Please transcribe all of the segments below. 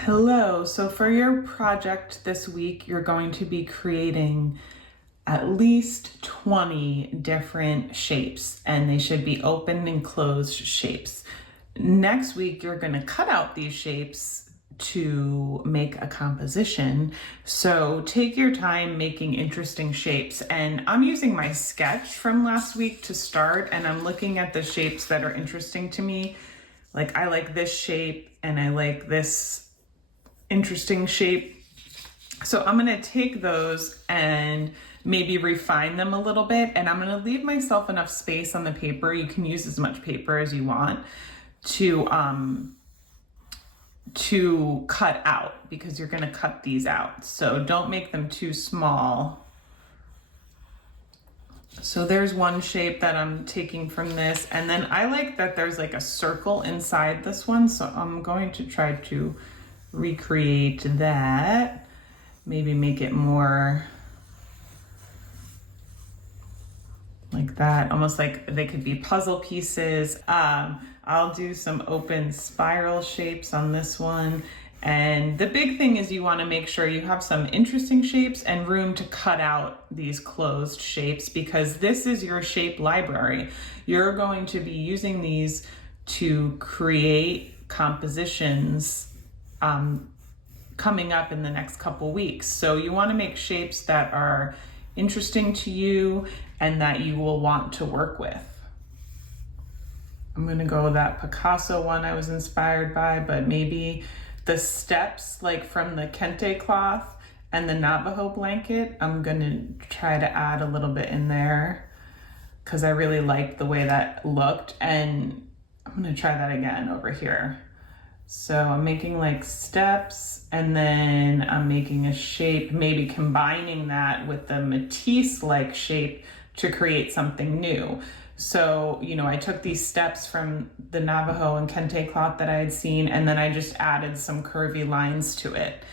Hello. So for your project this week, you're going to be creating at least 20 different shapes, and they should be open and closed shapes. Next week, you're going to cut out these shapes to make a composition. So take your time making interesting shapes. And I'm using my sketch from last week to start, and I'm looking at the shapes that are interesting to me. Like I like this shape and I like this interesting shape. So I'm gonna take those and maybe refine them a little bit, and I'm gonna leave myself enough space on the paper. You can use as much paper as you want to cut out, because you're gonna cut these out. So don't make them too small. So there's one shape that I'm taking from this, and then I like that there's like a circle inside this one, so I'm going to try to recreate that. Maybe make it more like that, almost like they could be puzzle pieces. I'll do some open spiral shapes on this one. And the big thing is you want to make sure you have some interesting shapes and room to cut out these closed shapes, because this is your shape library. You're going to be using these to create compositions coming up in the next couple weeks. So you want to make shapes that are interesting to you and that you will want to work with. I'm going to go with that Picasso one I was inspired by, but maybe the steps like from the kente cloth and the Navajo blanket, I'm going to try to add a little bit in there because I really liked the way that looked, and I'm going to try that again over here. So I'm making like steps, and then I'm making a shape, maybe combining that with the Matisse-like shape to create something new. So, I took these steps from the Navajo and kente cloth that I had seen, and then I just added some curvy lines to it.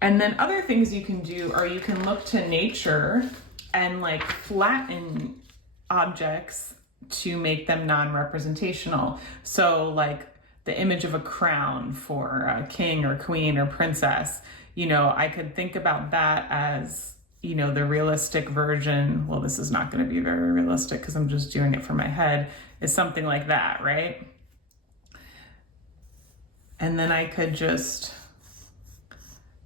And then other things you can do are you can look to nature and like flatten objects to make them non-representational. So like the image of a crown for a king or queen or princess, I could think about that as, the realistic version. Well, this is not going to be very realistic because I'm just doing it for my head, is something like that, right? And then I could just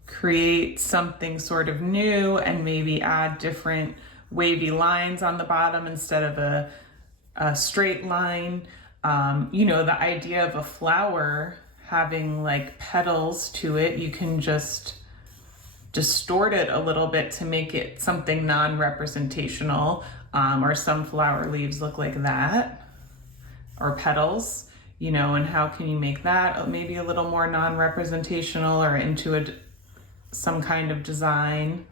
create something sort of new and maybe add different wavy lines on the bottom instead of a straight line. The idea of a flower having like petals to it, you can just distort it a little bit to make it something non-representational, or some flower leaves look like that, or petals, and how can you make that maybe a little more non-representational or into some kind of design.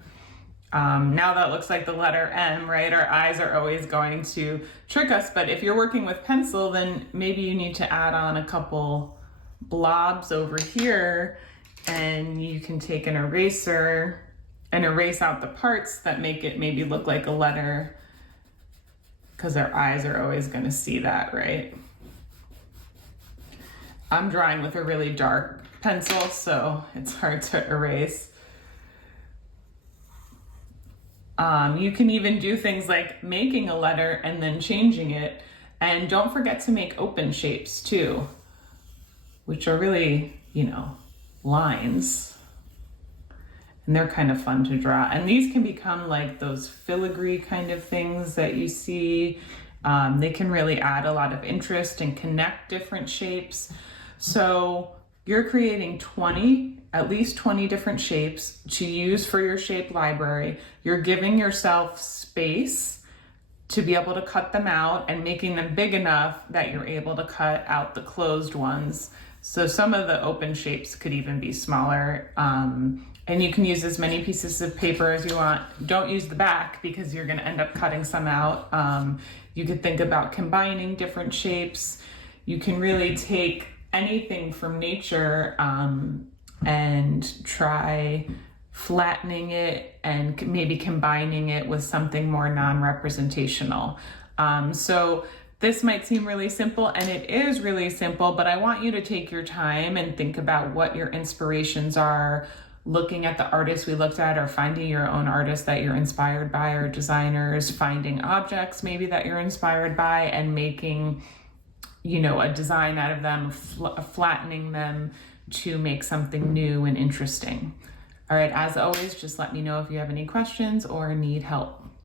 Now that looks like the letter M, right? Our eyes are always going to trick us, but if you're working with pencil, then maybe you need to add on a couple blobs over here, and you can take an eraser and erase out the parts that make it maybe look like a letter, because our eyes are always going to see that, right? I'm drawing with a really dark pencil, so it's hard to erase. You can even do things like making a letter and then changing it. And don't forget to make open shapes too, which are really, lines. And they're kind of fun to draw. And these can become like those filigree kind of things that you see. They can really add a lot of interest and connect different shapes. So you're creating at least 20 different shapes to use for your shape library. You're giving yourself space to be able to cut them out and making them big enough that you're able to cut out the closed ones. So some of the open shapes could even be smaller. And you can use as many pieces of paper as you want. Don't use the back because you're gonna end up cutting some out. You could think about combining different shapes. You can really take anything from nature and try flattening it and maybe combining it with something more non-representational. So This might seem really simple, and it is really simple, but I want you to take your time and think about what your inspirations are, looking at the artists we looked at, or finding your own artists that you're inspired by, or designers, finding objects maybe that you're inspired by, and making, you know, a design out of them, flattening them to make something new and interesting. All right, as always, just let me know if you have any questions or need help.